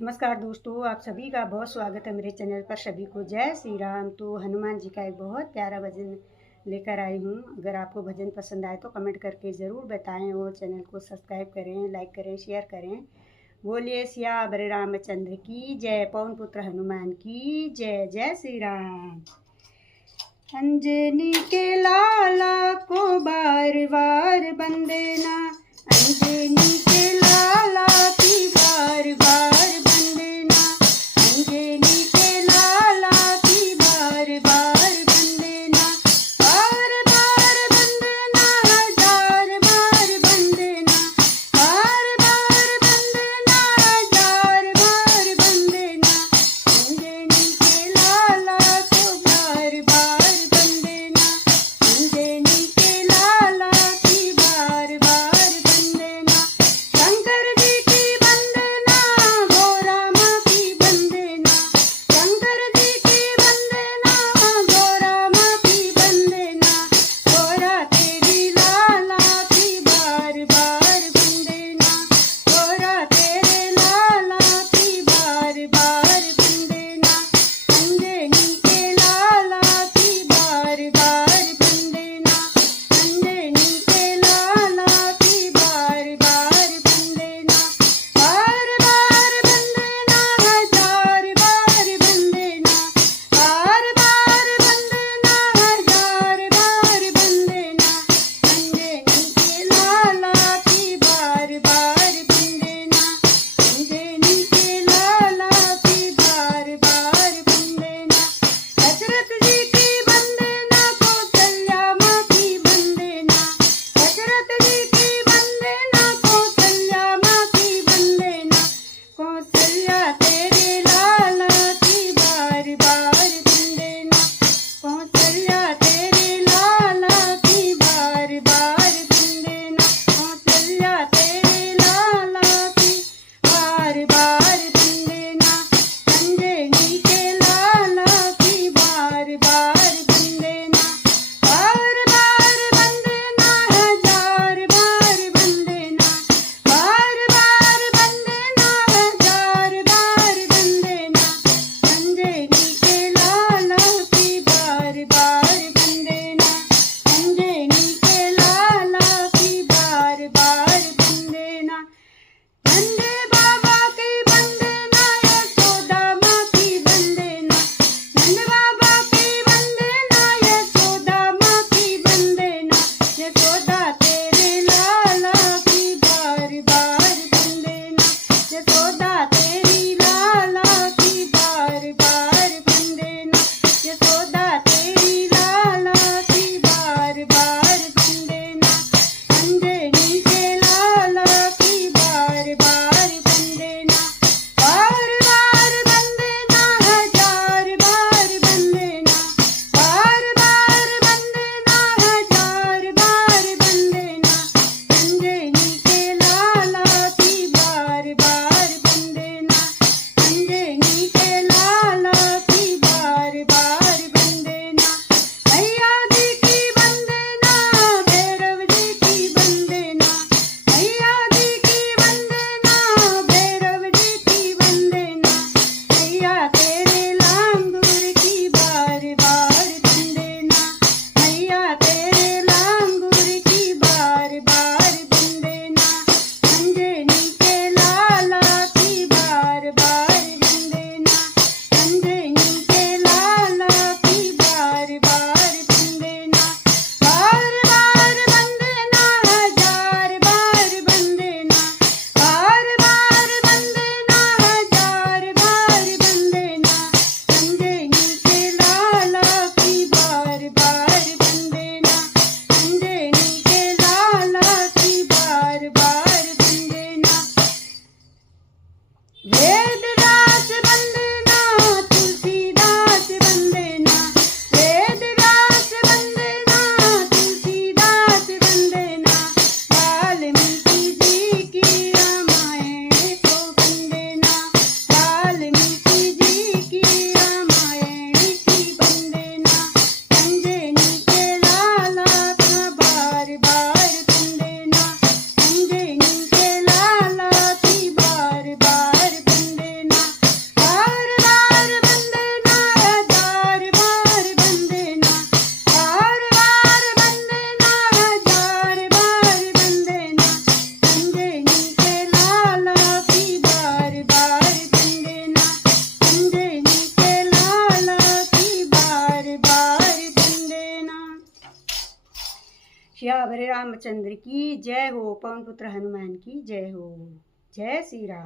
नमस्कार दोस्तों, आप सभी का बहुत स्वागत है मेरे चैनल पर। सभी को जय श्री राम। तो हनुमान जी का एक बहुत प्यारा भजन लेकर आई हूँ। अगर आपको भजन पसंद आए तो कमेंट करके ज़रूर बताएं और चैनल को सब्सक्राइब करें, लाइक करें, शेयर करें। बोलिए सियावर रामचंद्र की जय, पवन पुत्र हनुमान की जय। जय श्री राम। अंजनी के लाला को बार बार वंदना, अंजनी के लाला की बार बार वंदना, अंजनी के लाला की बार बार वंदना, बार बार वंदना, हजार बार वंदना, बार बार वंदना, हजार बार वंदना, अंजनी के लाला को बार बार वंदना, अंजनी के लाला की बार बार वंदना, शंकर जी की श्यावर रामचंद्र की जय हो, पवन पुत्र हनुमान की जय हो। जय श्री राम।